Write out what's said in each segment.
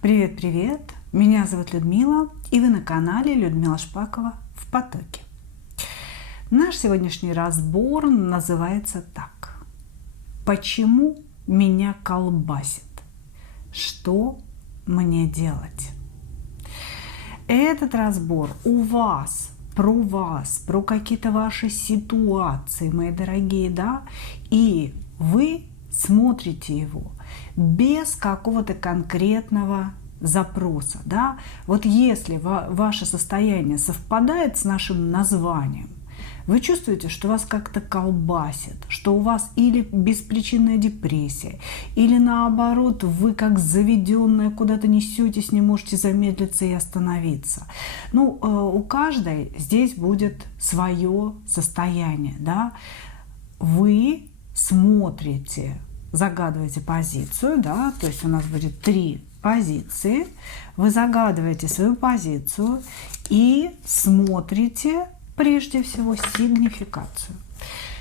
Привет-привет! Меня зовут Людмила, и вы на канале Людмила Шпакова в потоке. Наш сегодняшний разбор называется так. Почему меня колбасит? Что мне делать? Этот разбор про вас, про какие-то ваши ситуации, мои дорогие, да, и вы смотрите его без какого-то конкретного запроса, да. Вот если ваше состояние совпадает с нашим названием, вы чувствуете, что вас как-то колбасит, что у вас или беспричинная депрессия, или наоборот, вы как заведенная куда-то несетесь, не можете замедлиться и остановиться. Ну, у каждой здесь будет свое состояние, да. Вы смотрите, загадываете позицию, да, то есть у нас будет 3 позиции. Вы загадываете свою позицию и смотрите прежде всего сигнификацию.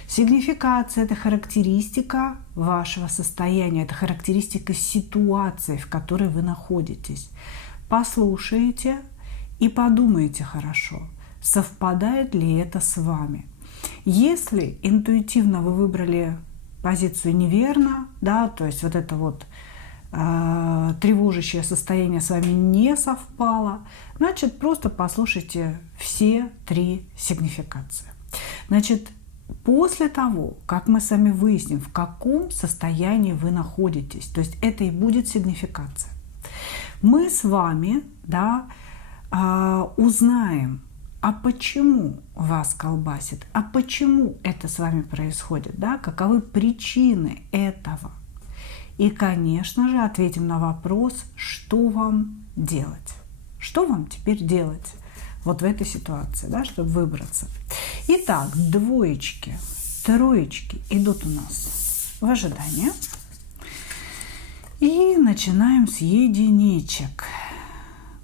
Сигнификация – это характеристика вашего состояния, это характеристика ситуации, в которой вы находитесь. Послушайте и подумайте хорошо, совпадает ли это с вами. Если интуитивно вы выбрали позицию неверно, да, то есть вот это вот тревожащее состояние с вами не совпало, значит, просто послушайте все 3 сигнификации. Значит, после того, как мы с вами выясним, в каком состоянии вы находитесь, то есть это и будет сигнификация, мы с вами, да, узнаем, а почему вас колбасит, а почему это с вами происходит, да, каковы причины этого. И, конечно же, ответим на вопрос, что вам делать. Что вам теперь делать вот в этой ситуации, да, чтобы выбраться. Итак, 2, 3 идут у нас в ожидании. И начинаем с единичек.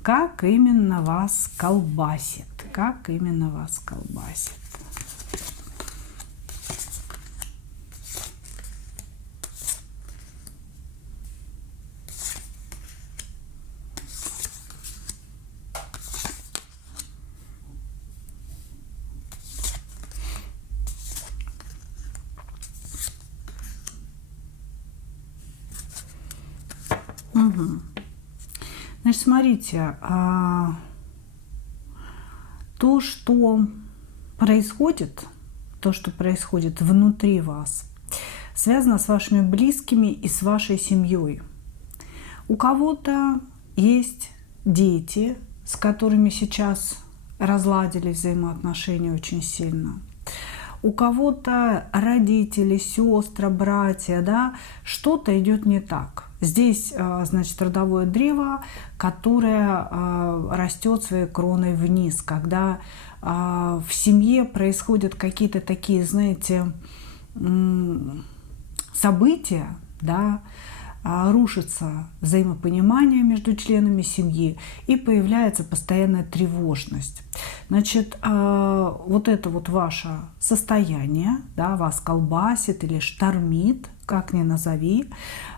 Как именно вас колбасит? Как именно вас колбасит? Угу. Значит, смотрите, то, что происходит внутри вас, связано с вашими близкими и с вашей семьей. У кого-то есть дети, с которыми сейчас разладились взаимоотношения очень сильно. У кого-то родители, сестры, братья, да, что-то идет не так. Здесь, значит, родовое древо, которое растет своей кроной вниз, когда в семье происходят какие-то такие, знаете, события, да, рушится взаимопонимание между членами семьи и появляется постоянная тревожность. Значит, вот это вот ваше состояние, да, вас колбасит или штормит, как ни назови,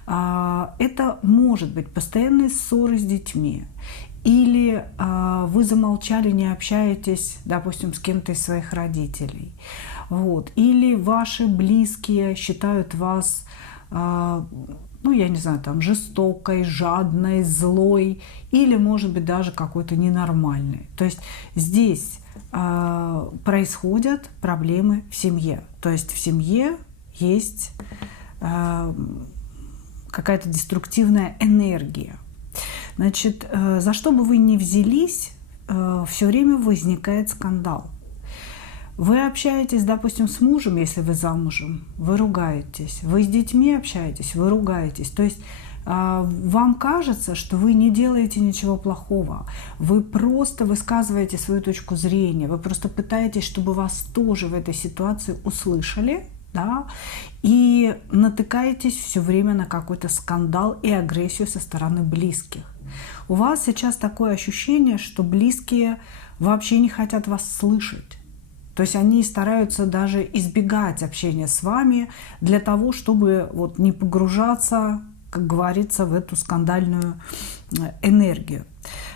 это может быть постоянные ссоры с детьми, или вы замолчали, не общаетесь, допустим, с кем-то из своих родителей, вот, или ваши близкие считают вас, ну, я не знаю, там, жестокой, жадной, злой, или, может быть, даже какой-то ненормальной. То есть здесь происходят проблемы в семье. То есть в семье есть какая-то деструктивная энергия. Значит, за что бы вы ни взялись, все время возникает скандал. Вы общаетесь, допустим, с мужем, если вы замужем, вы ругаетесь. Вы с детьми общаетесь, вы ругаетесь. То есть вам кажется, что вы не делаете ничего плохого. Вы просто высказываете свою точку зрения. Вы просто пытаетесь, чтобы вас тоже в этой ситуации услышали, да, и натыкаетесь все время на какой-то скандал и агрессию со стороны близких. У вас сейчас такое ощущение, что близкие вообще не хотят вас слышать. То есть они стараются даже избегать общения с вами для того, чтобы вот не погружаться, как говорится, в эту скандальную энергию.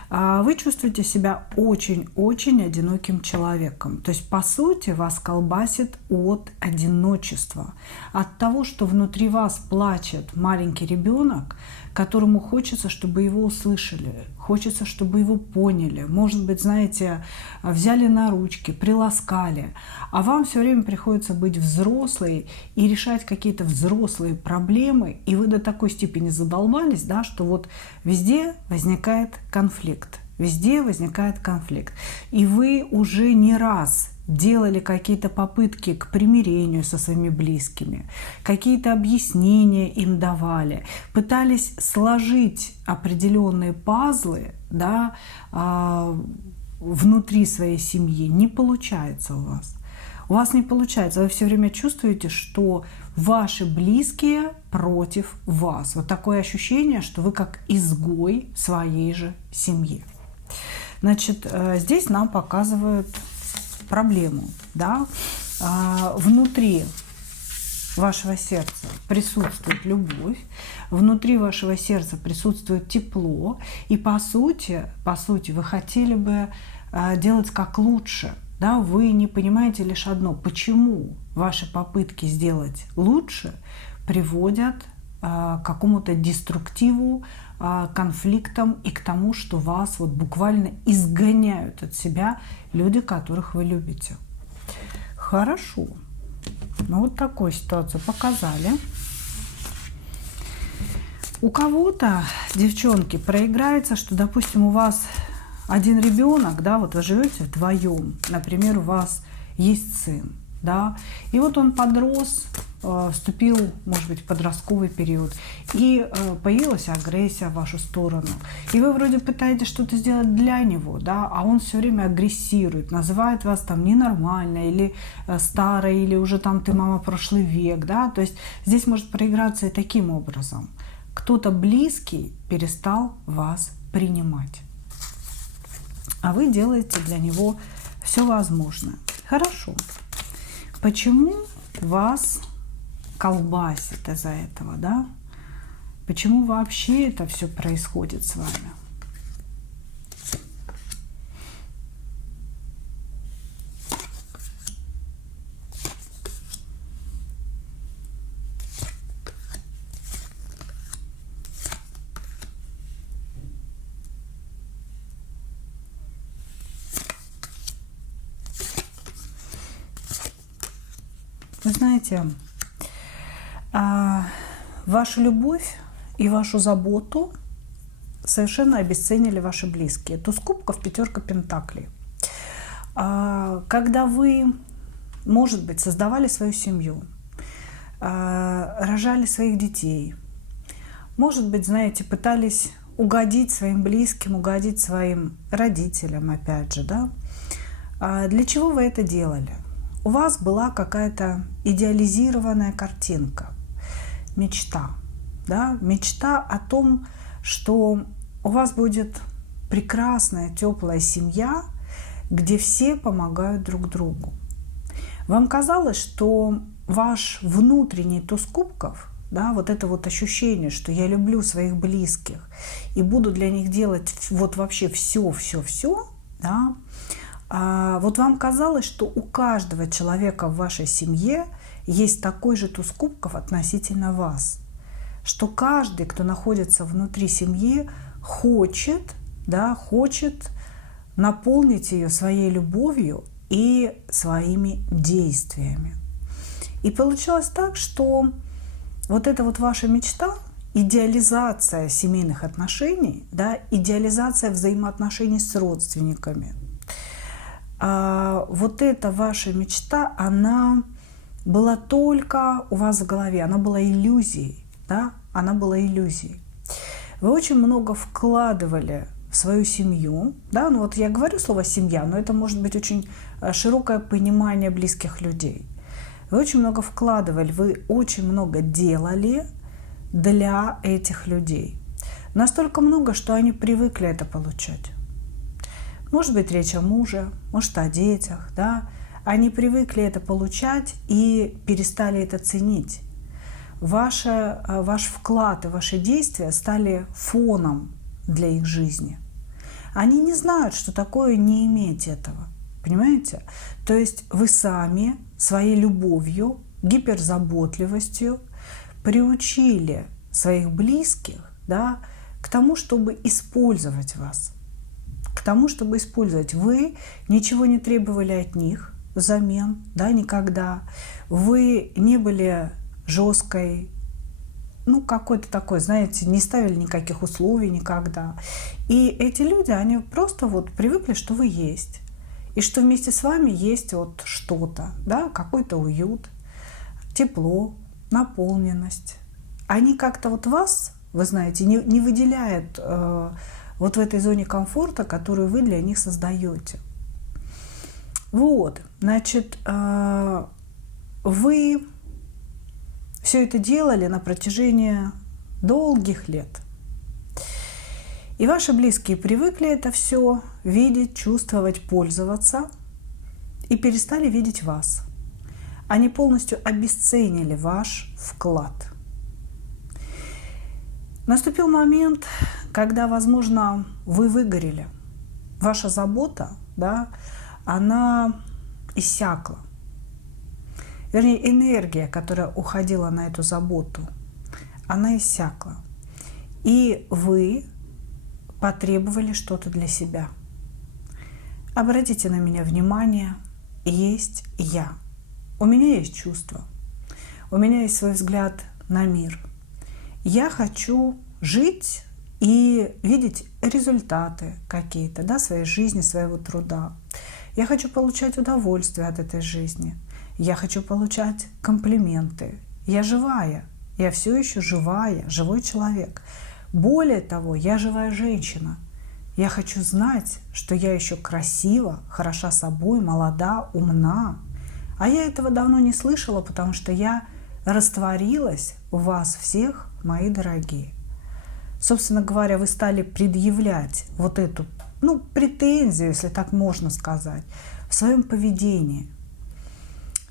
Вы чувствуете себя очень-очень одиноким человеком. То есть, по сути, вас колбасит от одиночества, от того, что внутри вас плачет маленький ребенок, которому хочется, чтобы его услышали, хочется, чтобы его поняли. Может быть, знаете, взяли на ручки, приласкали, а вам все время приходится быть взрослой и решать какие-то взрослые проблемы, и вы до такой степени задолбались, да, что вот везде возникает конфликт. Везде возникает конфликт. И вы уже не раз делали какие-то попытки к примирению со своими близкими, какие-то объяснения им давали, пытались сложить определенные пазлы, да, внутри своей семьи. Не получается у вас. У вас не получается. Вы все время чувствуете, что ваши близкие против вас. Вот такое ощущение, что вы как изгой своей же семьи. Значит, здесь нам показывают проблему, да? Внутри вашего сердца присутствует любовь, внутри вашего сердца присутствует тепло, и по сути, вы хотели бы делать как лучше, да? Вы не понимаете лишь одно, почему ваши попытки сделать лучше приводят к какому-то деструктиву, конфликтам и к тому, что вас вот буквально изгоняют от себя люди, которых вы любите. Хорошо. Ну, вот такую ситуацию показали. У кого-то, девчонки, проиграется, что, допустим, у вас один ребенок, да, вот вы живете вдвоем, например, у вас есть сын, да, и вот он подрос, вступил, может быть, в подростковый период, и появилась агрессия в вашу сторону. И вы вроде пытаетесь что-то сделать для него, да, а он все время агрессирует, называет вас там ненормальной, или старой, или уже там ты, мама, прошлый век, да. То есть здесь может проиграться и таким образом. Кто-то близкий перестал вас принимать, а вы делаете для него все возможное. Хорошо. Почему вас колбасит из-за этого, да? Почему вообще это все происходит с вами? Вы знаете, вашу любовь и вашу заботу совершенно обесценили ваши близкие. Туз кубков, пятерка пентаклей. Когда вы, может быть, создавали свою семью, рожали своих детей, может быть, знаете, пытались угодить своим близким, угодить своим родителям, опять же, да? Для чего вы это делали? У вас была какая-то идеализированная картинка, мечта, да? Мечта о том, что у вас будет прекрасная, теплая семья, где все помогают друг другу. Вам казалось, что ваш внутренний туз кубков, да, вот это вот ощущение, что я люблю своих близких и буду для них делать вот вообще все, да, вот вам казалось, что у каждого человека в вашей семье есть такой же туз кубков относительно вас, что каждый, кто находится внутри семьи, хочет наполнить ее своей любовью и своими действиями. И получилось так, что вот эта вот ваша мечта, идеализация семейных отношений, да, идеализация взаимоотношений с родственниками, вот эта ваша мечта, она была только у вас в голове, она была иллюзией, да, она была иллюзией. Вы очень много вкладывали в свою семью, да, ну вот я говорю слово «семья», но это может быть очень широкое понимание близких людей. Вы очень много вкладывали, вы очень много делали для этих людей. Настолько много, что они привыкли это получать. Может быть, речь о муже, может, о детях, да. Они привыкли это получать и перестали это ценить. Ваш вклад и ваши действия стали фоном для их жизни. Они не знают, что такое не иметь этого. Понимаете? То есть вы сами своей любовью, гиперзаботливостью приучили своих близких, да, к тому, чтобы использовать вас. К тому, чтобы использовать. Вы ничего не требовали от них взамен, да, никогда. Вы не были жесткой, какой-то такой, знаете, не ставили никаких условий никогда. И эти люди, они просто привыкли, что вы есть. И что вместе с вами есть что-то, да, какой-то уют, тепло, наполненность. Они как-то вас, вы знаете, не выделяют в этой зоне комфорта, которую вы для них создаете. Значит, вы все это делали на протяжении долгих лет. И ваши близкие привыкли это все видеть, чувствовать, пользоваться и перестали видеть вас. Они полностью обесценили ваш вклад. Наступил момент, когда, возможно, вы выгорели. Ваша забота, да, она иссякла. Вернее, энергия, которая уходила на эту заботу, она иссякла. И вы потребовали что-то для себя. Обратите на меня внимание. Есть я. У меня есть чувства. У меня есть свой взгляд на мир. Я хочу жить и видеть результаты какие-то, да, своей жизни, своего труда. Я хочу получать удовольствие от этой жизни. Я хочу получать комплименты. Я живая. Я все еще живая, живой человек. Более того, я живая женщина. Я хочу знать, что я еще красива, хороша собой, молода, умна. А я этого давно не слышала, потому что я растворилась в вас всех, мои дорогие. Собственно говоря, вы стали предъявлять эту, претензию, если так можно сказать, в своем поведении.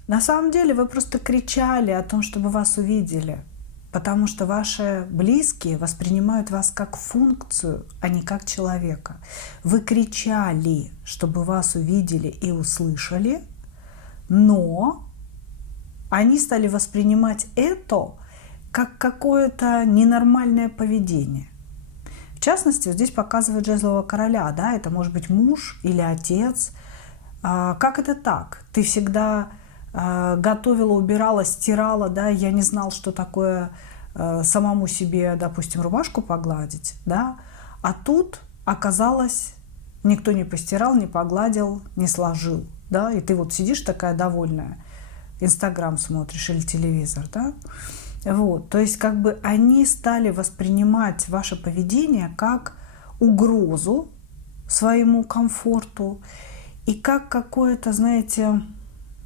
На самом деле вы просто кричали о том, чтобы вас увидели, потому что ваши близкие воспринимают вас как функцию, а не как человека. Вы кричали, чтобы вас увидели и услышали, но они стали воспринимать это как какое-то ненормальное поведение. В частности, здесь показывает жезлового короля, да, это может быть муж или отец. Как это так? Ты всегда готовила, убирала, стирала, да, я не знал, что такое самому себе, допустим, рубашку погладить, да, а тут оказалось, никто не постирал, не погладил, не сложил, да, и ты сидишь такая довольная, Инстаграм смотришь или телевизор, да, то есть они стали воспринимать ваше поведение как угрозу своему комфорту и как какое-то, знаете,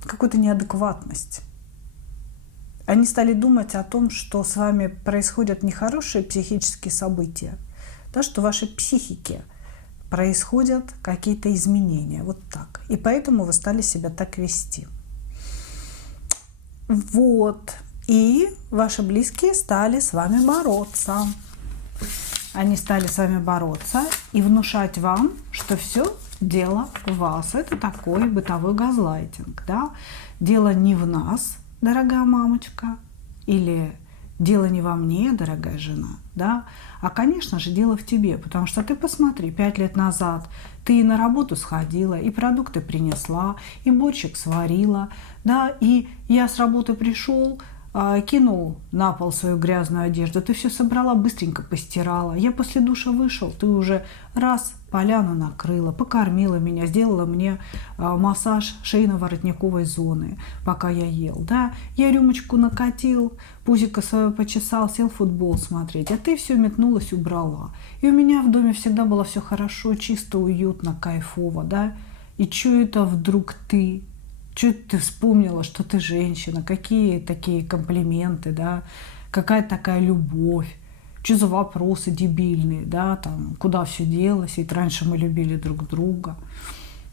какую-то неадекватность. Они стали думать о том, что с вами происходят нехорошие психические события, да, что в вашей психике происходят какие-то изменения, так. И поэтому вы стали себя так вести. И ваши близкие стали с вами бороться. Они стали с вами бороться и внушать вам, что все дело в вас. Это такой бытовой газлайтинг, да? Дело не в нас, дорогая мамочка, или дело не во мне, дорогая жена, да? А, конечно же, дело в тебе, потому что ты посмотри, 5 лет назад ты и на работу сходила, и продукты принесла, и борщик сварила, да? И я с работы пришел, кинул на пол свою грязную одежду, ты все собрала, быстренько постирала. Я после душа вышел, ты уже раз поляну накрыла, покормила меня, сделала мне массаж шейно-воротниковой зоны, пока я ел. Да? Я рюмочку накатил, пузико свое почесал, сел футбол смотреть, а ты все метнулась, убрала. И у меня в доме всегда было все хорошо, чисто, уютно, кайфово. Да? И что это вдруг ты? Что ты вспомнила, что ты женщина? Какие такие комплименты, да? Какая такая любовь? Что за вопросы дебильные, да? Куда все делось? Ведь раньше мы любили друг друга.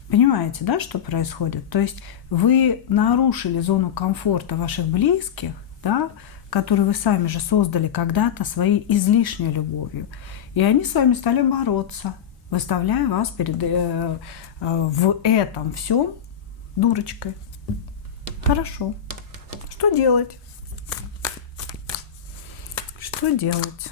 Понимаете, да, что происходит? То есть вы нарушили зону комфорта ваших близких, да, которую вы сами же создали когда-то своей излишней любовью. И они с вами стали бороться, выставляя вас в этом всем дурочкой. Хорошо. Что делать? Что делать?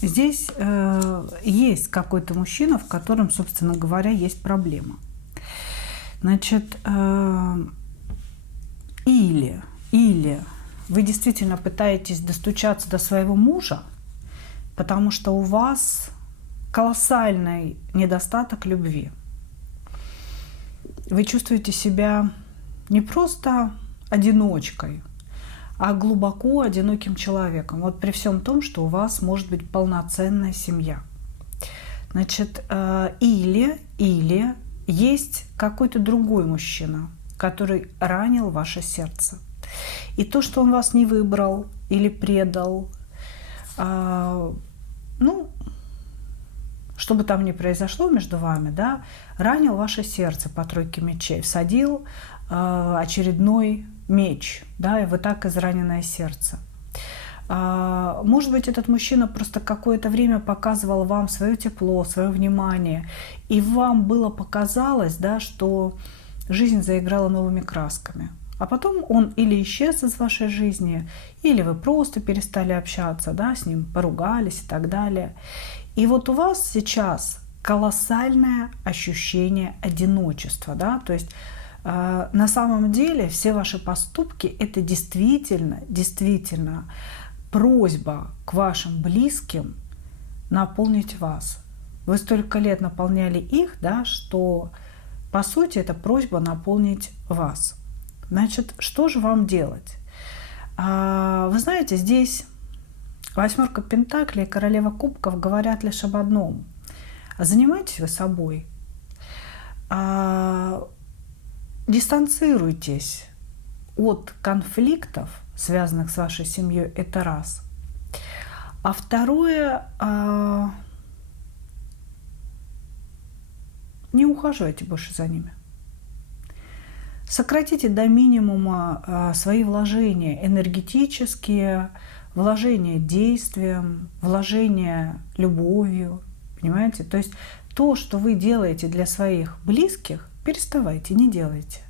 Здесь есть какой-то мужчина, в котором, собственно говоря, есть проблема. Значит, или вы действительно пытаетесь достучаться до своего мужа, потому что у вас колоссальный недостаток любви. Вы чувствуете себя не просто одиночкой, а глубоко одиноким человеком. Вот при всем том, что у вас может быть полноценная семья. Значит, или есть какой-то другой мужчина, который ранил ваше сердце. И то, что он вас не выбрал или предал, что бы там ни произошло между вами, да, ранил ваше сердце по тройке мечей, всадил очередной меч, да, и вы так израненное сердце. Может быть, этот мужчина просто какое-то время показывал вам свое тепло, свое внимание, и вам было показалось, да, что жизнь заиграла новыми красками. А потом он или исчез из вашей жизни, или вы просто перестали общаться, да, с ним поругались и так далее. И вот у вас сейчас колоссальное ощущение одиночества, да, то есть на самом деле все ваши поступки – это действительно просьба к вашим близким наполнить вас. Вы столько лет наполняли их, да, что по сути это просьба наполнить вас. Значит, что же вам делать? Вы знаете, здесь восьмерка пентаклей и королева кубков говорят лишь об одном. Занимайтесь вы собой. Дистанцируйтесь от конфликтов, связанных с вашей семьей, это раз. А второе, не ухаживайте больше за ними. Сократите до минимума свои вложения энергетические, вложения действием, вложения любовью, понимаете? То есть то, что вы делаете для своих близких, переставайте, не делайте.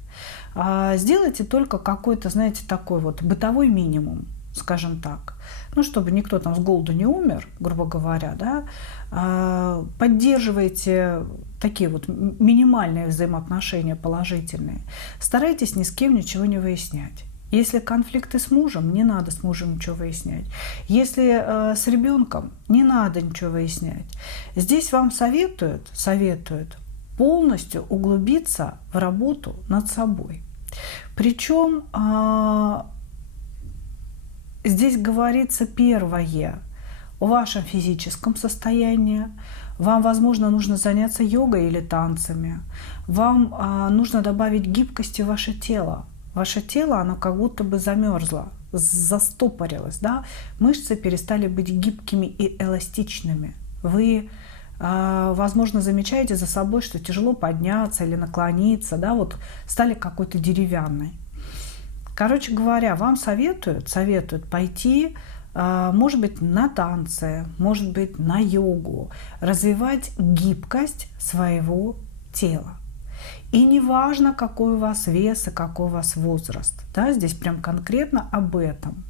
Сделайте только какой-то, знаете, такой вот бытовой минимум, скажем так. Ну, чтобы никто там с голоду не умер, грубо говоря, да. Поддерживайте такие вот минимальные взаимоотношения положительные. Старайтесь ни с кем ничего не выяснять. Если конфликты с мужем, не надо с мужем ничего выяснять. Если с ребенком, не надо ничего выяснять. Здесь вам советуют полностью углубиться в работу над собой. Причем здесь говорится первое о вашем физическом состоянии. Вам, возможно, нужно заняться йогой или танцами. Вам нужно добавить гибкости в ваше тело. Ваше тело, оно как будто бы замерзло, застопорилось, да? Мышцы перестали быть гибкими и эластичными. Вы, возможно, замечаете за собой, что тяжело подняться или наклониться, да, вот стали какой-то деревянной. Короче говоря, вам советуют пойти, может быть, на танцы, может быть, на йогу, развивать гибкость своего тела. И неважно, какой у вас вес и какой у вас возраст, да, здесь прям конкретно об этом.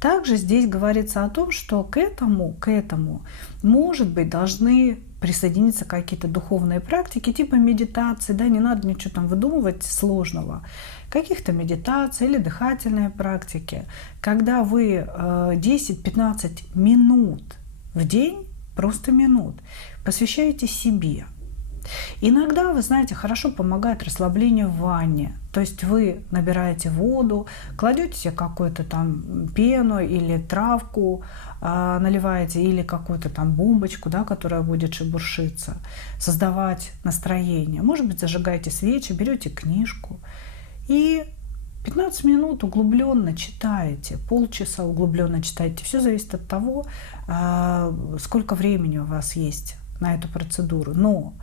Также здесь говорится о том, что к этому, может быть, должны присоединиться какие-то духовные практики, типа медитации, да, не надо ничего там выдумывать сложного. Каких-то медитаций или дыхательные практики, когда вы 10-15 минут в день, просто минут, посвящаете себе. Иногда, вы знаете, хорошо помогает расслабление в ванне. То есть вы набираете воду, кладете себе какую-то там пену или травку, наливаете, или какую-то там бомбочку, да, которая будет шебуршиться, создавать настроение. Может быть, зажигаете свечи, берете книжку и 15 минут углубленно читаете, полчаса углубленно читаете. Все зависит от того, сколько времени у вас есть на эту процедуру. Но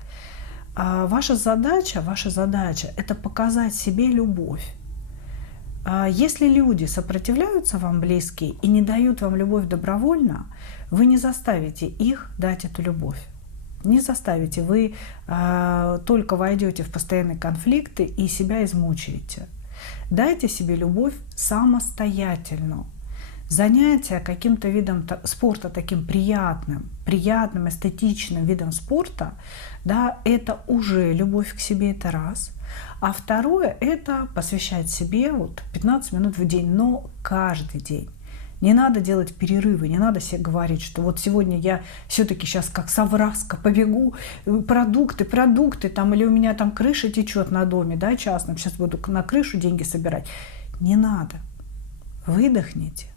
ваша задача – это показать себе любовь. Если люди сопротивляются вам, близкие, и не дают вам любовь добровольно, вы не заставите их дать эту любовь. Не заставите. Вы только войдете в постоянные конфликты и себя измучаете. Дайте себе любовь самостоятельно. Занятие каким-то видом спорта, таким приятным, эстетичным видом спорта, да, это уже любовь к себе, это раз. А второе – это посвящать себе 15 минут в день, но каждый день. Не надо делать перерывы, не надо себе говорить, что вот сегодня я все-таки сейчас как совраска побегу, продукты, там, или у меня там крыша течет на доме, да, частном, сейчас буду на крышу деньги собирать. Не надо. Выдохните.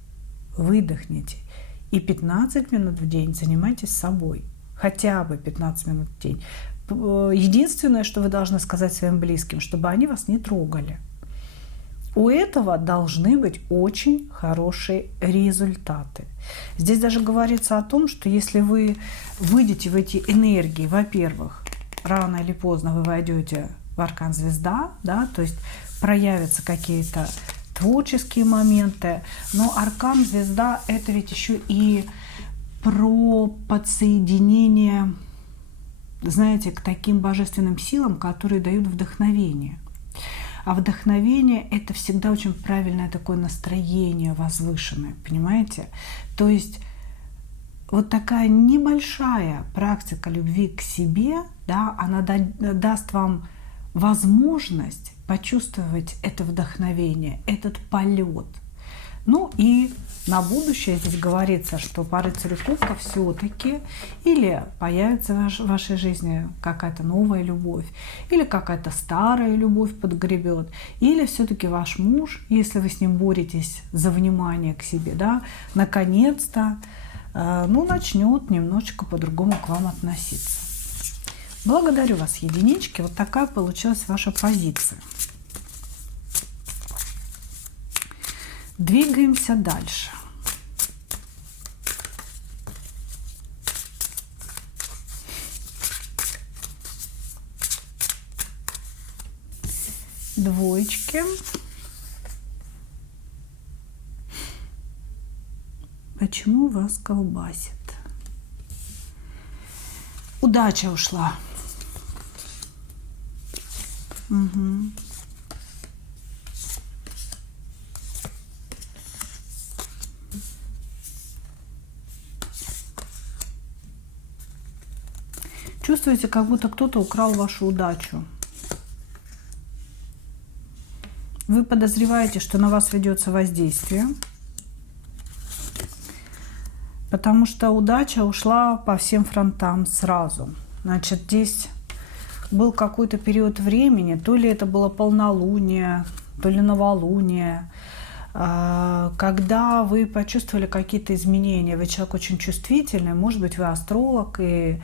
И 15 минут в день занимайтесь собой. Хотя бы 15 минут в день. Единственное, что вы должны сказать своим близким, чтобы они вас не трогали. У этого должны быть очень хорошие результаты. Здесь даже говорится о том, что если вы выйдете в эти энергии, во-первых, рано или поздно вы войдете в аркан звезда, да, то есть проявятся какие-то творческие моменты, но аркан звезда – это ведь еще и про подсоединение, знаете, к таким божественным силам, которые дают вдохновение. А вдохновение – это всегда очень правильное такое настроение возвышенное, понимаете? То есть вот такая небольшая практика любви к себе, да, она даст вам возможность почувствовать это вдохновение, этот полет. Ну и на будущее здесь говорится, что по рыцарю кубков все-таки или появится в вашей жизни какая-то новая любовь, или какая-то старая любовь подгребет, или все-таки ваш муж, если вы с ним боретесь за внимание к себе, да, наконец-то начнет немножечко по-другому к вам относиться. Благодарю вас, единички. Вот такая получилась ваша позиция. Двигаемся дальше. Двоечки. Почему вас колбасит? Удача ушла. Угу. Чувствуете, как будто кто-то украл вашу удачу. Вы подозреваете, что на вас ведется воздействие, потому что удача ушла по всем фронтам сразу. Значит, здесь был какой-то период времени, то ли это было полнолуние, то ли новолуние, когда вы почувствовали какие-то изменения. Вы человек очень чувствительный, может быть, вы астролог и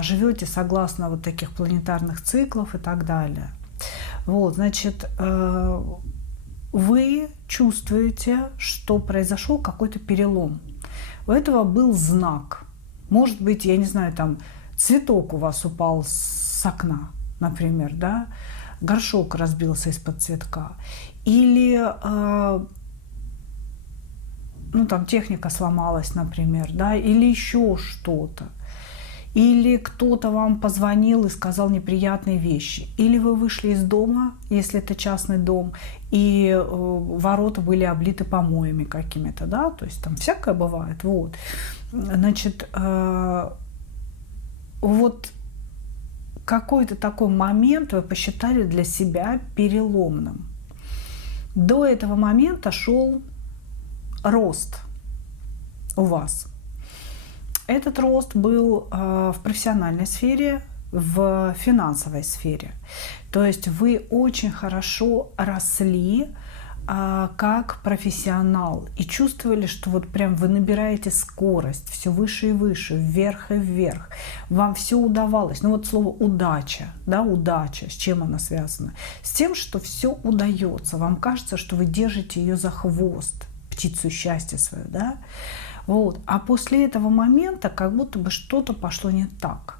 живете согласно вот таких планетарных циклов и так далее. Вот, значит, вы чувствуете, что произошел какой-то перелом. У этого был знак. Может быть, я не знаю, там цветок у вас упал с окна, например, да, горшок разбился из-под цветка, или там техника сломалась, например, да, или еще что-то. Или кто-то вам позвонил и сказал неприятные вещи. Или вы вышли из дома, если это частный дом, и ворота были облиты помоями какими-то, да, то есть там всякое бывает, вот. Значит, вот какой-то такой момент вы посчитали для себя переломным. До этого момента шел рост у вас. Этот рост был в профессиональной сфере, в финансовой сфере. То есть вы очень хорошо росли как профессионал и чувствовали, что вот прям вы набираете скорость все выше и выше, вверх и вверх. Вам все удавалось. Ну вот слово удача, да, удача, с чем она связана? С тем, что все удается. Вам кажется, что вы держите ее за хвост, птицу счастья свою, да? Вот. А после этого момента как будто бы что-то пошло не так.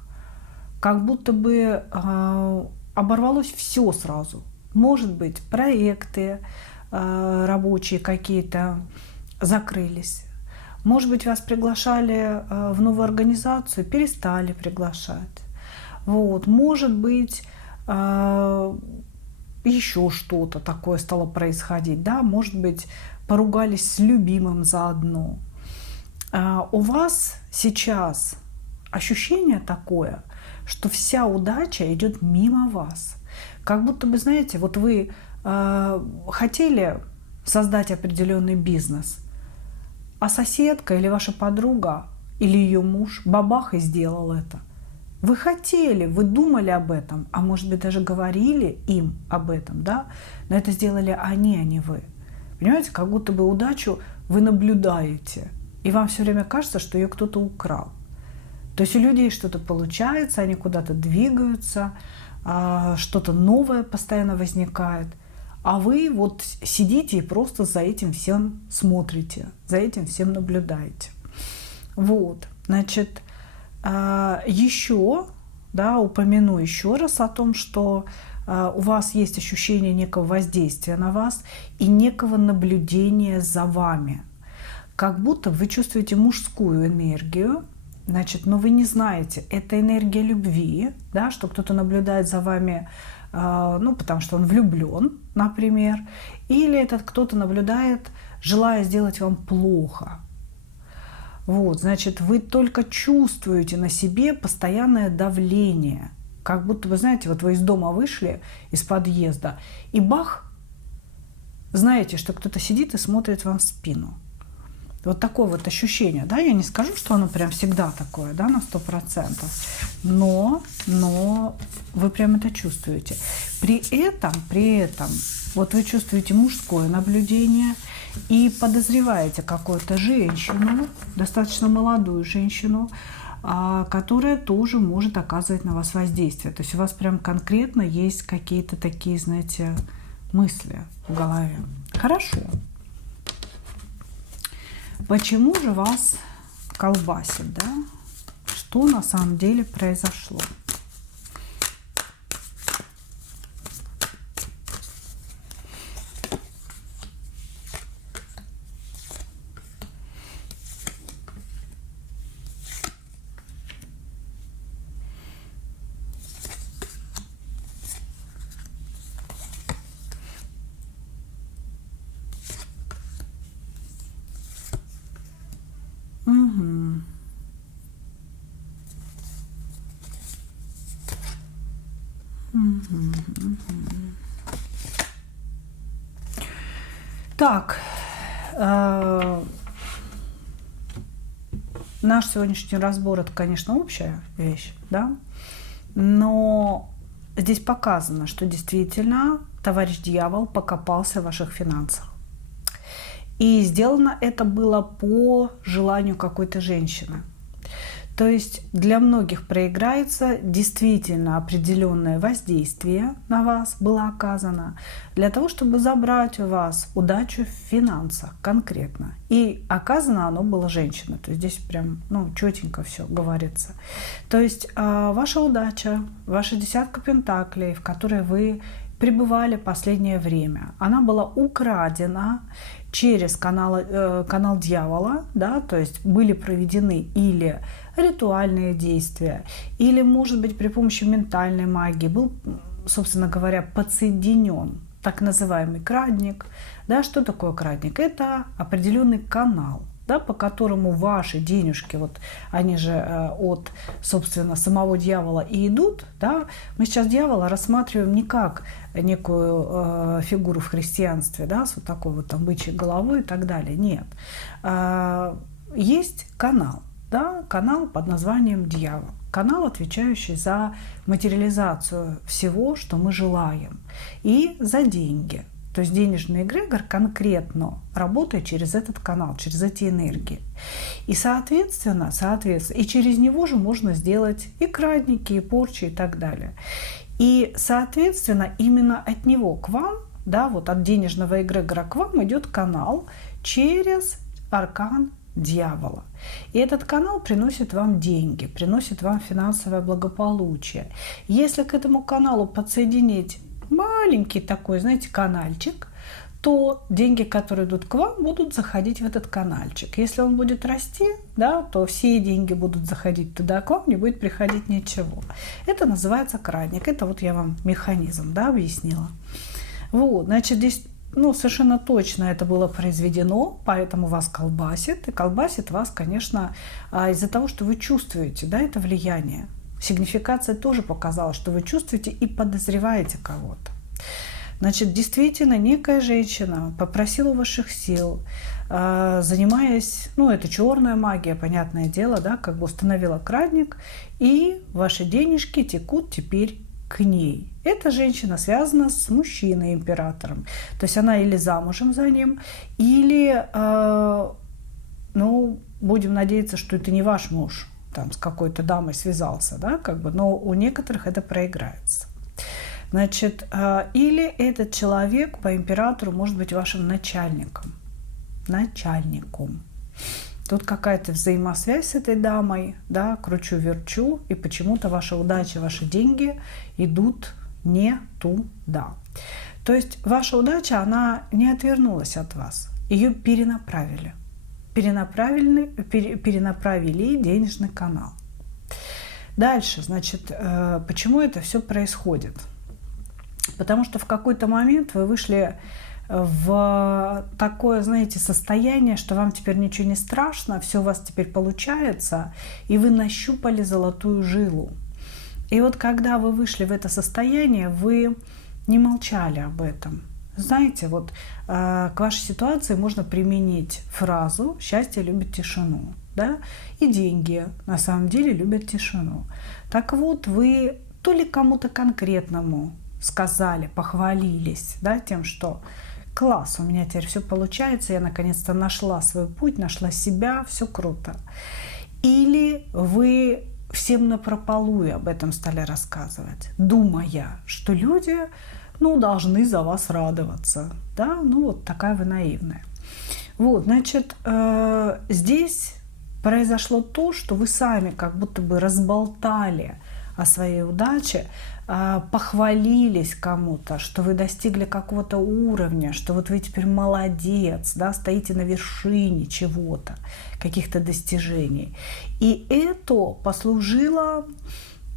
Как будто бы оборвалось все сразу. Может быть, проекты рабочие какие-то закрылись. Может быть, вас приглашали в новую организацию, перестали приглашать. Вот. Может быть, еще что-то такое стало происходить. Да? Может быть, поругались с любимым заодно. У вас сейчас ощущение такое, что вся удача идет мимо вас. Как будто бы, знаете, вот вы хотели создать определенный бизнес, а соседка или ваша подруга или ее муж бабах и сделал это. Вы хотели, вы думали об этом, а может быть даже говорили им об этом, да? Но это сделали они, а не вы. Понимаете, как будто бы удачу вы наблюдаете, и вам все время кажется, что ее кто-то украл. То есть у людей что-то получается, они куда-то двигаются, что-то новое постоянно возникает. А вы вот сидите и просто за этим всем смотрите, за этим всем наблюдаете. Вот, значит, еще, да, упомяну еще раз о том, что у вас есть ощущение некого воздействия на вас и некого наблюдения за вами. Как будто вы чувствуете мужскую энергию, значит, но вы не знаете, это энергия любви, да, что кто-то наблюдает за вами, ну, потому что он влюблен, например, или этот кто-то наблюдает, желая сделать вам плохо. Вот, значит, вы только чувствуете на себе постоянное давление, как будто вы, знаете, вот вы из дома вышли, из подъезда, и бах, знаете, что кто-то сидит и смотрит вам в спину. Вот такое вот ощущение, да, я не скажу, что оно прям всегда такое, да, на 100%, но вы прям это чувствуете. При этом, вот вы чувствуете мужское наблюдение и подозреваете какую-то женщину, достаточно молодую женщину, которая тоже может оказывать на вас воздействие. То есть у вас прям конкретно есть какие-то такие, знаете, мысли в голове. Хорошо. Почему же вас колбасит, да? Что на самом деле произошло? Так, наш сегодняшний разбор – это, конечно, общая вещь, да, но здесь показано, что действительно товарищ дьявол покопался в ваших финансах. И сделано это было по желанию какой-то женщины. То есть для многих проиграется действительно определенное воздействие на вас было оказано для того, чтобы забрать у вас удачу в финансах конкретно. И оказано оно было женщиной. То есть здесь прям четенько все говорится. То есть ваша удача, ваша десятка пентаклей, в которой вы пребывали последнее время, она была украдена через канал дьявола, да, то есть были проведены или ритуальные действия, или, может быть, при помощи ментальной магии был, собственно говоря, подсоединен так называемый крадник. Да, что такое крадник? Это определенный канал, да, по которому ваши денежки, вот они же от, собственно, самого дьявола и идут. Да? Мы сейчас дьявола рассматриваем не как некую фигуру в христианстве, да, с вот такой вот там бычьей головой и так далее. Нет. Есть канал, да, канал под названием дьявол. Канал, отвечающий за материализацию всего, что мы желаем, и за деньги. То есть денежный эгрегор конкретно работает через этот канал, через эти энергии. И соответственно, и через него же можно сделать и крадники, и порчи, и так далее. И, соответственно, именно от него к вам, да, вот от денежного эгрегора к вам идет канал через аркан дьявола. И этот канал приносит вам деньги, приносит вам финансовое благополучие. Если к этому каналу подсоединить маленький такой, знаете, канальчик, то деньги, которые идут к вам, будут заходить в этот канальчик. Если он будет расти, да, то все деньги будут заходить туда, к вам не будет приходить ничего. Это называется крадник. Это вот я вам механизм, да, объяснила. Вот, значит, здесь совершенно точно это было произведено, поэтому вас колбасит. И колбасит вас, конечно, из-за того, что вы чувствуете, да, это влияние. Сигнификация тоже показала, что вы чувствуете и подозреваете кого-то. Значит, действительно, некая женщина попросила высших сил, занимаясь, это черная магия, понятное дело, да, как бы установила крадник, и ваши денежки текут теперь к ней. Эта женщина связана с мужчиной-императором. То есть она или замужем за ним, или, будем надеяться, что это не ваш муж, там, с какой-то дамой связался, да, как бы, но у некоторых это проиграется. Значит, или этот человек по императору может быть вашим начальником. Тут какая-то взаимосвязь с этой дамой, да, кручу-верчу, и почему-то ваша удача, ваши деньги идут не туда. То есть ваша удача, она не отвернулась от вас, ее перенаправили денежный канал. Дальше, значит, почему это все происходит? Потому что в какой-то момент вы вышли в такое, знаете, состояние, что вам теперь ничего не страшно, все у вас теперь получается, и вы нащупали золотую жилу. И вот когда вы вышли в это состояние, вы не молчали об этом. Знаете, вот к вашей ситуации можно применить фразу «счастье любит тишину», да? И деньги на самом деле любят тишину. Так вот, вы то ли кому-то конкретному сказали, похвалились, да, тем, что класс, у меня теперь все получается, я наконец-то нашла свой путь, нашла себя, все круто. Или вы всем напропалую об этом стали рассказывать, думая, что люди, должны за вас радоваться, да, вот такая вы наивная. Вот, значит, здесь произошло то, что вы сами как будто бы разболтали о своей удаче, похвалились кому-то, что вы достигли какого-то уровня, что вот вы теперь молодец, да, стоите на вершине чего-то, каких-то достижений. И это послужило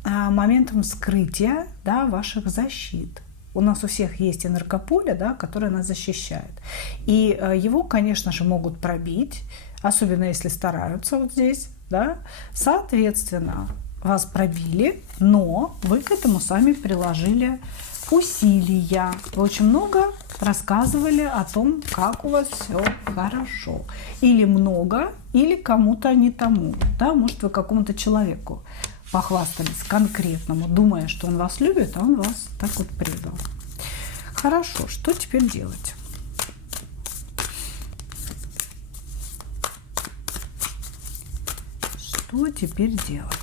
моментом скрытия, да, ваших защит. У нас у всех есть энергополе, да, которое нас защищает. И его, конечно же, могут пробить, особенно если стараются вот здесь, да. Соответственно, вас пробили, но вы к этому сами приложили усилия. Вы очень много рассказывали о том, как у вас все хорошо. Или много, или кому-то не тому. Да? Может, вы какому-то человеку похвастались конкретному, думая, что он вас любит, а он вас так вот предал. Хорошо, что теперь делать? Что теперь делать?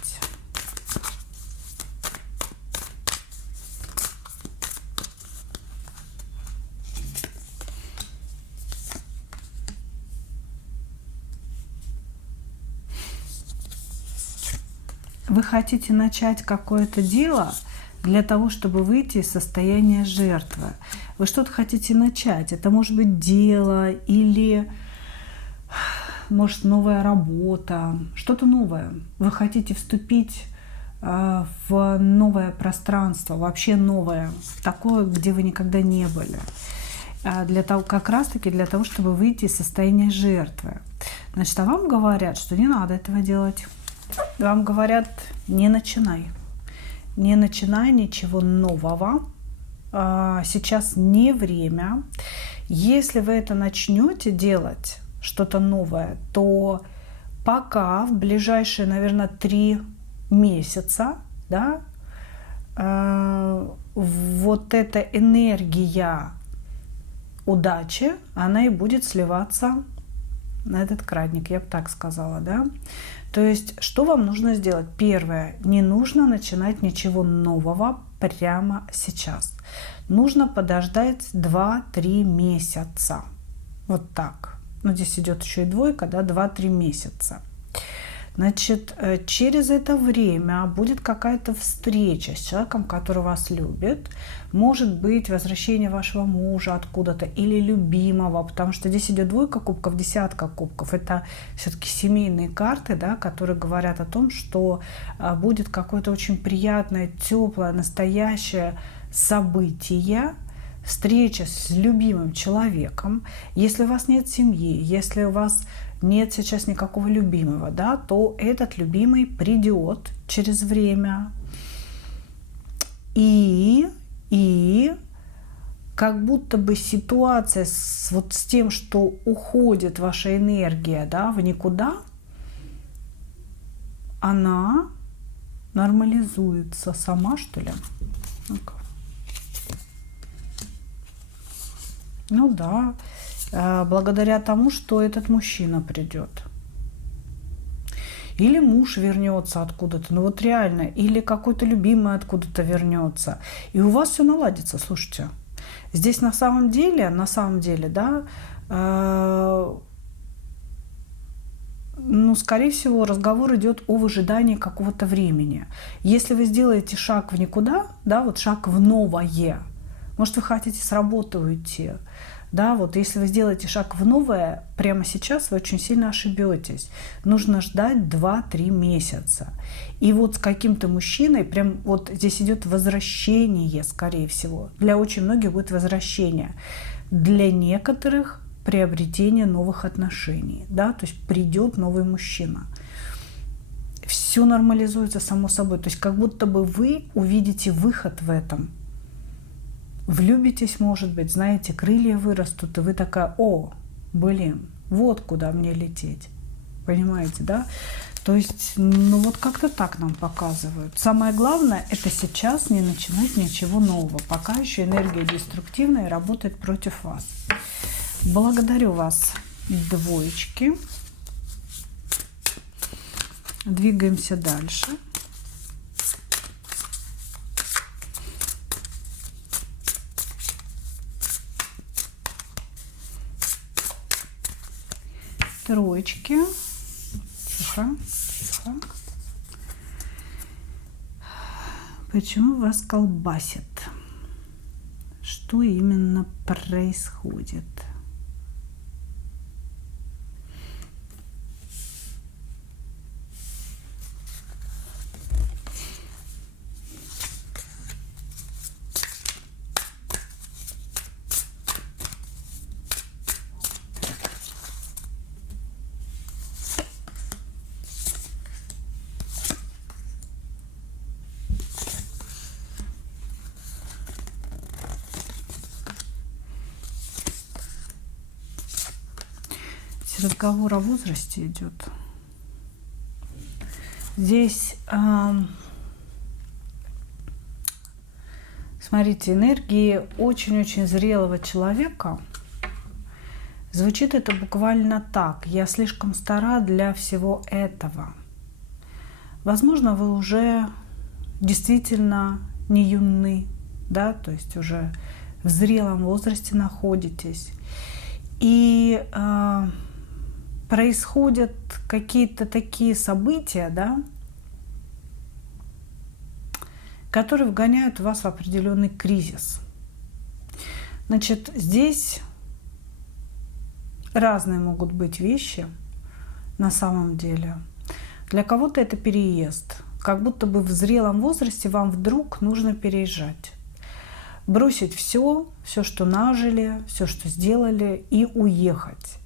Вы хотите начать какое-то дело для того, чтобы выйти из состояния жертвы. Вы что-то хотите начать. Это может быть дело или, может, новая работа, что-то новое. Вы хотите вступить в новое пространство, вообще новое, такое, где вы никогда не были. Для того, как раз-таки для того, чтобы выйти из состояния жертвы. Значит, а вам говорят, что не надо этого делать. Вам говорят, не начинай. Не начинай ничего нового. Сейчас не время. Если вы это начнете делать, что-то новое, то пока в ближайшие, наверное, 3 месяца, да, вот эта энергия удачи, она и будет сливаться на этот крадник, я бы так сказала, да. То есть, что вам нужно сделать? Первое, не нужно начинать ничего нового прямо сейчас. Нужно подождать 2-3 месяца. Вот так. Ну, здесь идет еще и двойка, да, 2-3 месяца. Значит, через это время будет какая-то встреча с человеком, который вас любит. Может быть, возвращение вашего мужа откуда-то или любимого, потому что здесь идет двойка кубков, десятка кубков. Это все-таки семейные карты, да, которые говорят о том, что будет какое-то очень приятное, теплое, настоящее событие, встреча с любимым человеком. Если у вас нет семьи, если у вас нет сейчас никакого любимого, да, то этот любимый придет через время и как будто бы ситуация вот с тем, что уходит ваша энергия, да, в никуда, она нормализуется сама, что ли? Ну-ка. Ну да, благодаря тому, что этот мужчина придет. Или муж вернется откуда-то, ну вот реально, или какой-то любимый откуда-то вернется. И у вас все наладится, слушайте. Здесь на самом деле, да, ну, скорее всего, разговор идет о выжидании какого-то времени. Если вы сделаете шаг в никуда, да, вот шаг в новое, может, вы хотите с работы уйти, да, вот если вы сделаете шаг в новое, прямо сейчас вы очень сильно ошибетесь. Нужно ждать 2-3 месяца. И вот с каким-то мужчиной, прям вот здесь идет возвращение, скорее всего. Для очень многих будет возвращение. Для некоторых приобретение новых отношений, да, то есть придет новый мужчина. Все нормализуется само собой. То есть как будто бы вы увидите выход в этом. Влюбитесь, может быть, знаете, крылья вырастут, и вы такая: о, блин, вот куда мне лететь. Понимаете, да? То есть, ну вот как-то так нам показывают. Самое главное, это сейчас не начинать ничего нового, пока еще энергия деструктивная и работает против вас. Благодарю вас, двоечки. Двигаемся дальше. Троечки. Тихо, тихо. Почему вас колбасит? Что именно происходит? Разговор о возрасте идет. Здесь, смотрите, энергии очень-очень зрелого человека. Звучит это буквально так: я слишком стара для всего этого. Возможно, вы уже действительно не юны, да, то есть уже в зрелом возрасте находитесь. И происходят какие-то такие события, да, которые вгоняют вас в определенный кризис. Значит, здесь разные могут быть вещи на самом деле. Для кого-то это переезд. Как будто бы в зрелом возрасте вам вдруг нужно переезжать. Бросить все, что нажили, все, что сделали, и уехать.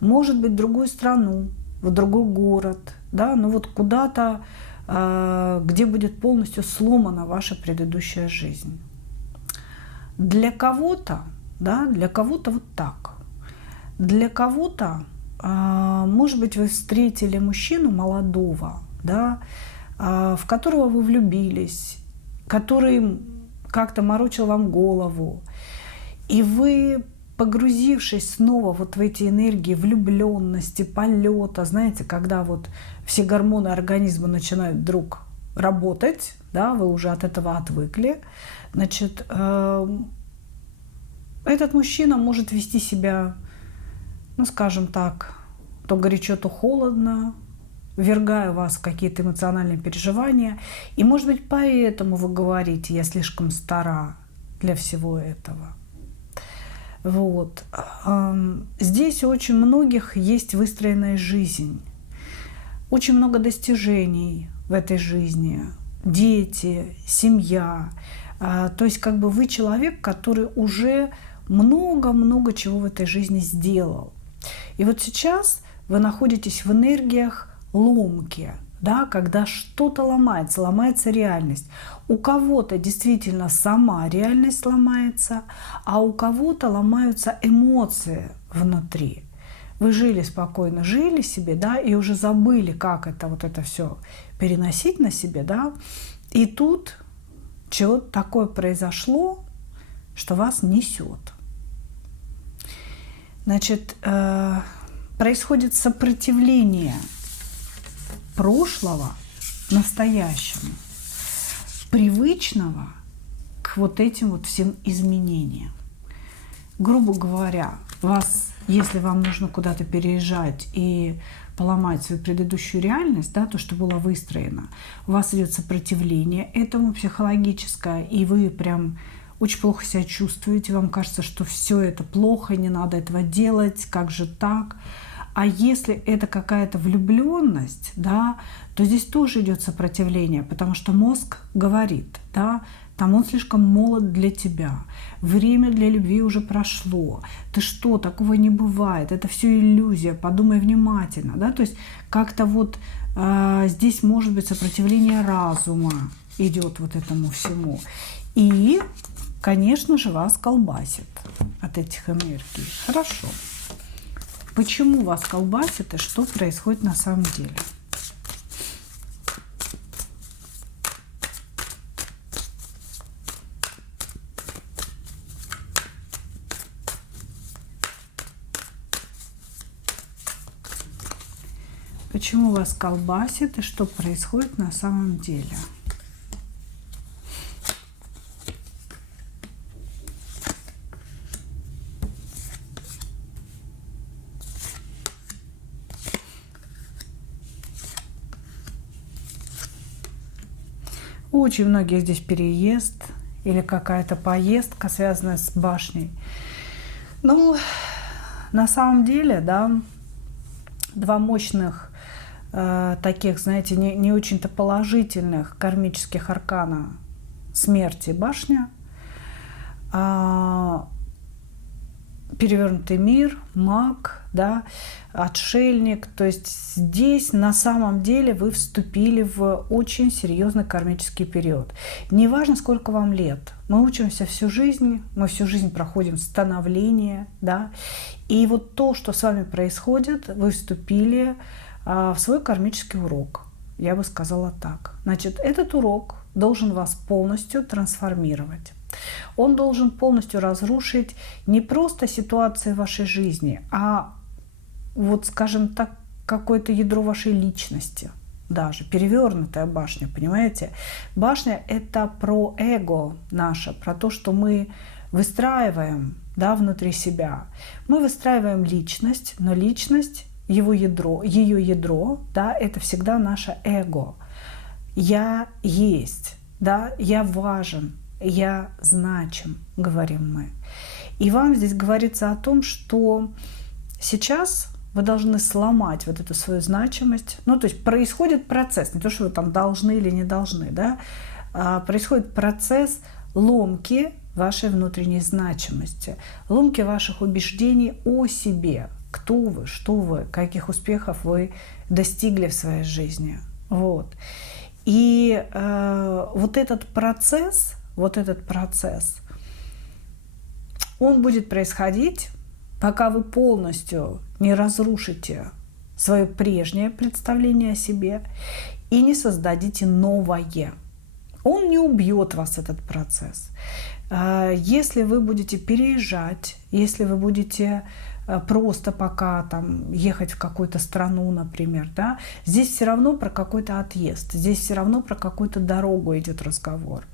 Может быть, в другую страну, в другой город, да, но вот куда-то, где будет полностью сломана ваша предыдущая жизнь. Для кого-то, да, для кого-то вот так. Для кого-то, может быть, вы встретили мужчину молодого, да, в которого вы влюбились, который как-то морочил вам голову, и вы погрузившись снова вот в эти энергии влюбленности, полета, знаете, когда вот все гормоны организма начинают вдруг работать, да, вы уже от этого отвыкли, значит, этот мужчина может вести себя, ну, скажем так, то горячо, то холодно, ввергая вас в какие-то эмоциональные переживания. И, может быть, поэтому вы говорите: я слишком стара для всего этого. Вот. Здесь у очень многих есть выстроенная жизнь, очень много достижений в этой жизни, дети, семья. То есть как бы вы человек, который уже много-много чего в этой жизни сделал. И вот сейчас вы находитесь в энергиях ломки, да, когда что-то ломается реальность. У кого-то действительно сама реальность ломается, а у кого-то ломаются эмоции внутри. Вы жили спокойно, жили себе, да, и уже забыли, как это все переносить на себе, да, и тут чего-то такое произошло, что вас несет. Значит, происходит сопротивление прошлого настоящему, привычного к вот этим вот всем изменениям. Грубо говоря, если вам нужно куда-то переезжать и поломать свою предыдущую реальность, да, то, что было выстроено, у вас идет сопротивление этому психологическое, и вы прям очень плохо себя чувствуете, вам кажется, что все это плохо, не надо этого делать, как же так? А если это какая-то влюбленность, да, то здесь тоже идет сопротивление, потому что мозг говорит, да, там он слишком молод для тебя, время для любви уже прошло, ты что, такого не бывает, это все иллюзия, подумай внимательно, да, то есть как-то вот здесь может быть сопротивление разума идет вот этому всему. И, конечно же, вас колбасит от этих энергий. Хорошо. Почему вас колбасит и что происходит на самом деле? Почему вас колбасит и что происходит на самом деле? У очень многих здесь переезд или какая-то поездка, связанная с башней. Ну, на самом деле, да, два мощных таких, знаете, не очень-то положительных кармических аркана смерти и башня, перевернутый мир, маг, да, отшельник. То есть здесь на самом деле вы вступили в очень серьезный кармический период. Неважно, сколько вам лет. Мы учимся всю жизнь, мы всю жизнь проходим становление, да. И вот то, что с вами происходит, вы вступили в свой кармический урок. Я бы сказала так. Значит, этот урок должен вас полностью трансформировать. Он должен полностью разрушить не просто ситуации вашей жизни, а вот, скажем так, какое-то ядро вашей личности. Даже перевернутая башня, понимаете? Башня – это про эго наше, про то, что мы выстраиваем, да, внутри себя. Мы выстраиваем личность, но личность, ее ядро, да, это всегда наше эго. Я есть, да, я важен, я значим, говорим мы. И вам здесь говорится о том, что сейчас вы должны сломать вот эту свою значимость. Ну, то есть происходит процесс, не то, что вы там должны или не должны, да, происходит процесс ломки вашей внутренней значимости, ломки ваших убеждений о себе. Кто вы, что вы, каких успехов вы достигли в своей жизни. Вот. И вот этот процесс, он будет происходить, пока вы полностью не разрушите свое прежнее представление о себе и не создадите новое. Он не убьет вас, этот процесс. Если вы будете переезжать, если вы будете просто пока там ехать в какую-то страну, например, да, здесь все равно про какой-то отъезд, здесь все равно про какую-то дорогу идет разговор.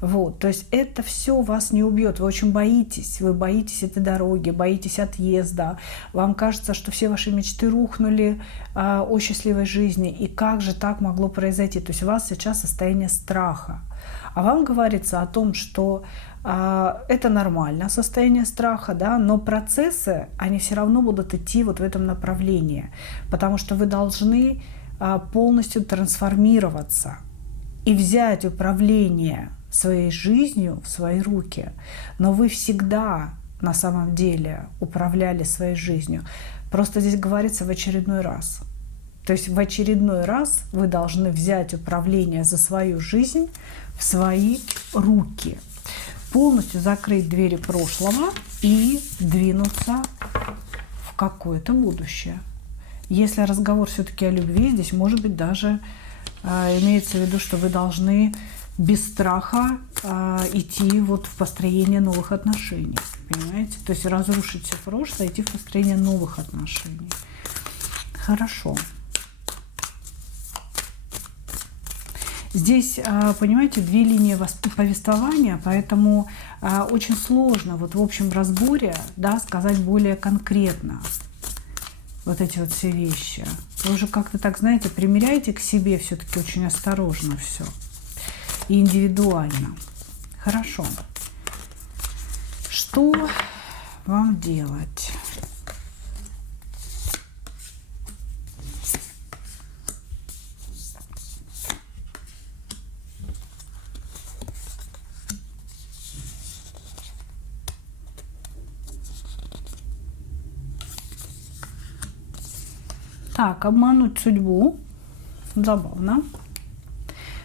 Вот, то есть это все вас не убьет. Вы очень боитесь, вы боитесь этой дороги, боитесь отъезда. Вам кажется, что все ваши мечты рухнули о счастливой жизни. И как же так могло произойти? То есть у вас сейчас состояние страха. А вам говорится о том, что это нормально, состояние страха, да, но процессы, они все равно будут идти вот в этом направлении, потому что вы должны полностью трансформироваться и взять управление своей жизнью в свои руки. Но вы всегда на самом деле управляли своей жизнью. Просто здесь говорится в очередной раз. То есть в очередной раз вы должны взять управление за свою жизнь в свои руки. Полностью закрыть двери прошлого и двинуться в какое-то будущее. Если разговор все-таки о любви, здесь может быть даже имеется в виду, что вы должны без страха идти вот в построение новых отношений. Понимаете? То есть разрушить все прошлое, идти в построение новых отношений. Хорошо. Здесь, понимаете, две линии повествования, поэтому очень сложно вот в общем разборе, да, сказать более конкретно вот эти вот все вещи. Вы уже как-то так, знаете, примеряйте к себе все-таки очень осторожно все и индивидуально. Хорошо. Что вам делать? Так, обмануть судьбу. Забавно.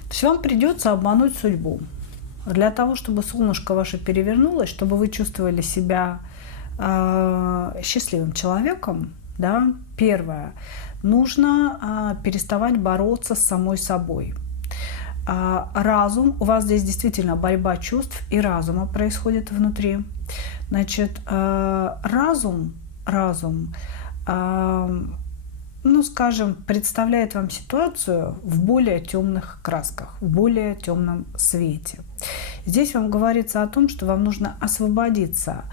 То есть вам придется обмануть судьбу. Для того, чтобы солнышко ваше перевернулось, чтобы вы чувствовали себя счастливым человеком, да, первое, нужно переставать бороться с самой собой. Разум, у вас здесь действительно борьба чувств и разума происходит внутри. Значит, разум, ну, скажем, представляет вам ситуацию в более темных красках, в более темном свете. Здесь вам говорится о том, что вам нужно освободиться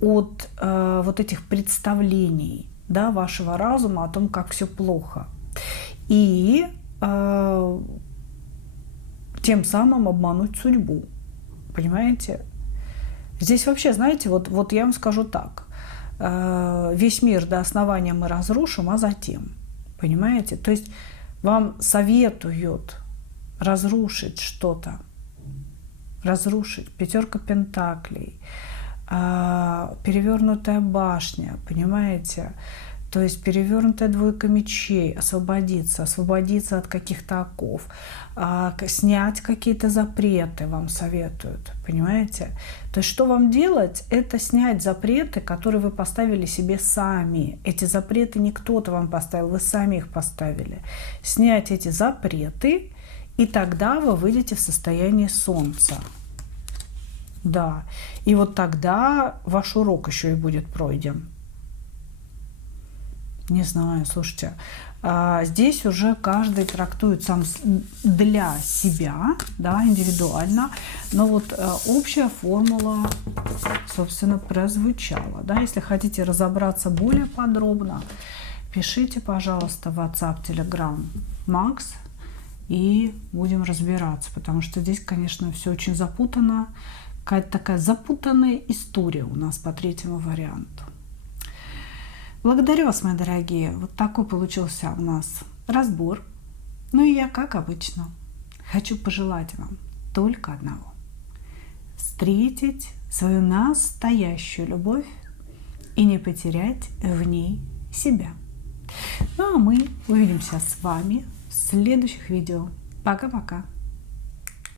от вот этих представлений, да, вашего разума о том, как все плохо. И тем самым обмануть судьбу. Понимаете? Здесь вообще, знаете, вот я вам скажу так. Весь мир до основания мы разрушим, а затем. Понимаете? То есть вам советуют разрушить что-то. Разрушить. 5 пентаклей. Перевернутая башня. Понимаете? То есть перевернутая 2 мечей, освободиться от каких-то оков, снять какие-то запреты вам советуют, понимаете? То есть что вам делать? Это снять запреты, которые вы поставили себе сами. Эти запреты не кто-то вам поставил, вы сами их поставили. Снять эти запреты, и тогда вы выйдете в состояние солнца. Да, и вот тогда ваш урок еще и будет пройден. Не знаю, слушайте, здесь уже каждый трактует сам для себя, да, индивидуально, но вот общая формула, собственно, прозвучала, да. Если хотите разобраться более подробно, пишите, пожалуйста, в WhatsApp, Telegram, Макс, и будем разбираться, потому что здесь, конечно, все очень запутано, какая-то такая запутанная история у нас по 3-му варианту. Благодарю вас, мои дорогие. Вот такой получился у нас разбор. Ну и я, как обычно, хочу пожелать вам только одного. Встретить свою настоящую любовь и не потерять в ней себя. Ну а мы увидимся с вами в следующих видео. Пока-пока.